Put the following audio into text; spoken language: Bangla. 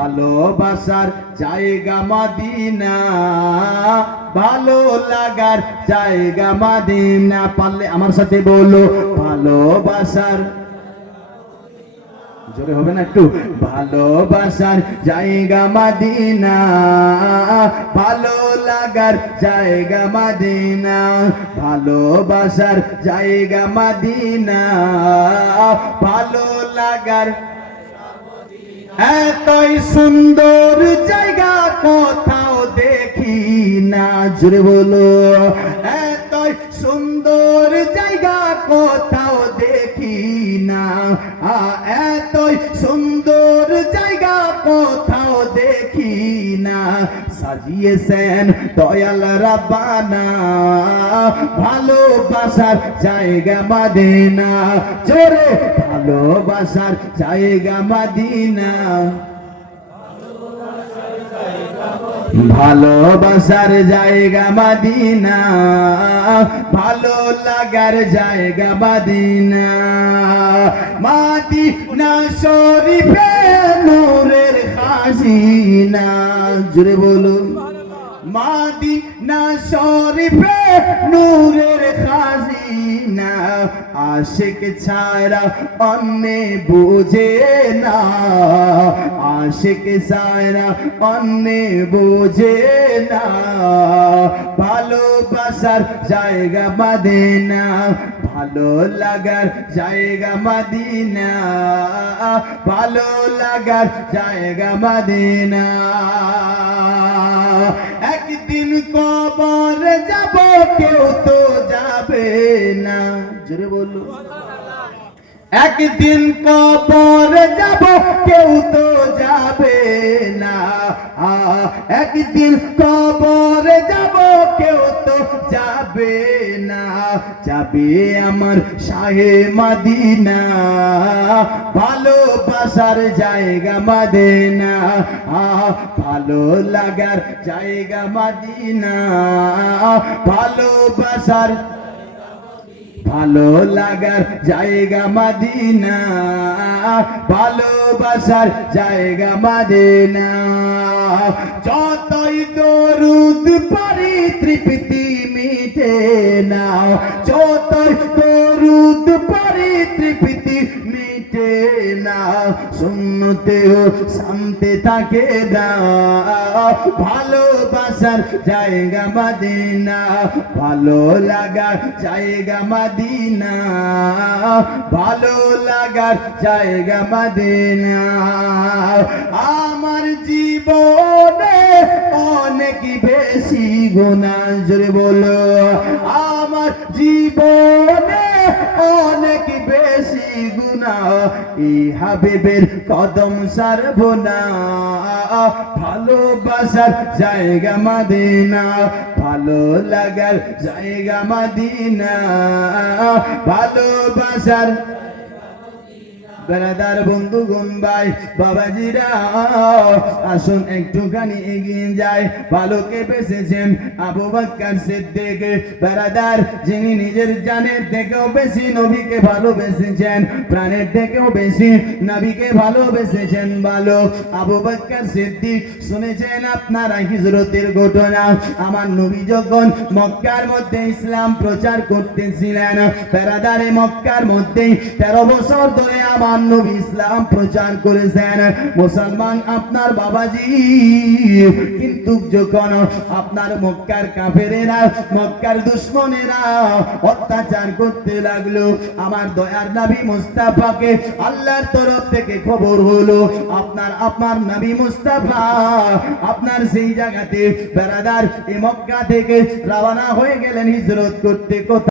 ভালোবাসার জায়গা মাদিনা, ভালো লাগার জায়গা মাদিনা। পারলে আমার সাথে বলো, ভালোবাসার জোরে হবে না একটু? ভালোবাসার জায়গা মাদিনা, ভালো লাগার জায়গা মাদিনা। ভালোবাসার জায়গা মাদিনা, ভালো লাগার এতই সুন্দর জায়গা কোথাও দেখি না। জুড়ে বলো। এতই সুন্দর জায়গা কোথাও দেখি না। এতই সুন্দর জায়গা কোথাও দেখি না। সাজিয়েছেন দয়াল রাব্বানা। ভালোবাসার জায়গা মাদিনা। জোরে, ভালোবাসার জায়গা মাদিনা। ভালোবাসার জায়গা মাদিনা। ভালো লাগার জায়গা মাদিনা। মাদিনা শরীফে নূরের খাসিনা জুড়ে বলুন। মাদিনা শরীফে নূরের খাজিনা, আশিক ছাড়া অন্য বুঝে না। আশিক ছাড়া অন্য বুঝে না। ভালোবাসার জায়গা মাদিনা, ভালো লাগার জায়গা মাদিনা, ভালো লাগার জায়গা মাদিনা। কবর যাব, কেউ তো যাবে না। জোরে বলল একদিন কবর যাব, কেউ তো যাবে না। একদিন কবর যাব, কেউ তো যাবে না। যাবে আমার শাহে মাদিনা। ভালোবাসার জায়গা মাদিনা। ভালো লাগার জায়গা মাদিনা। ভালোবাসার ভালো লাগার জায়গা মাদিনা। ভালোবাসার জায়গা মাদিনা। যতই দরুদ পারি তৃপ্তি মিটে না না শুনতেও শান্তি ভালোবাসার জায়গা মাদিনা, ভালো লাগার জায়গা মাদিনা, ভালো লাগার জায়গা মাদিনা। আমার জীবনে অনেক বেশি গুণা জোরে বলো। আমার জীবনে গুণা এই হাবিবের কদম সারব না। ভালোবাসার জায়গা মাদিনা ভালো লাগার জায়গা মাদিনা। ভালোবাসার বেড়াদার বন্ধু গম্বাই, বাবাজিরা, আসুন একটুখানি এগিয়ে যায় ভালোকে বেসেছেন আবু বাক্কার সিদ্দিক। বেড়াদার যিনি নিজের জানের থেকেও বেশি নবীকে ভালোবেসেছেন, প্রাণের থেকেও বেশি নবীকে ভালোবেসেছেন ভালো আবু বাক্কার সিদ্দিক, শুনেছেন আপনারা হিজরতের ঘটনা? আমার নবী যখন মক্কার মধ্যে ইসলাম প্রচার করতেছিলেন, বেড়াদারে মক্কার মধ্যে তেরো বছর ধরে আমার নবী ইসলাম প্রচার করেছেন। মুসলমান আপনার বাবাজি, কিন্তু যখন আপনার মক্কার কাফেরেরা, মক্কার দুশ্মনেরা অত্যাচার করতে লাগল, আমার দয়ার নবী মুস্তাফাকে আল্লাহর তরফ থেকে খবর হলো, আপনার আপনার নবী মুস্তাফা আপনার সেই জায়গাতে বেড়াদার এই মক্কা থেকে রওনা হয়ে গেলেন হিজরত করতে। কোথায়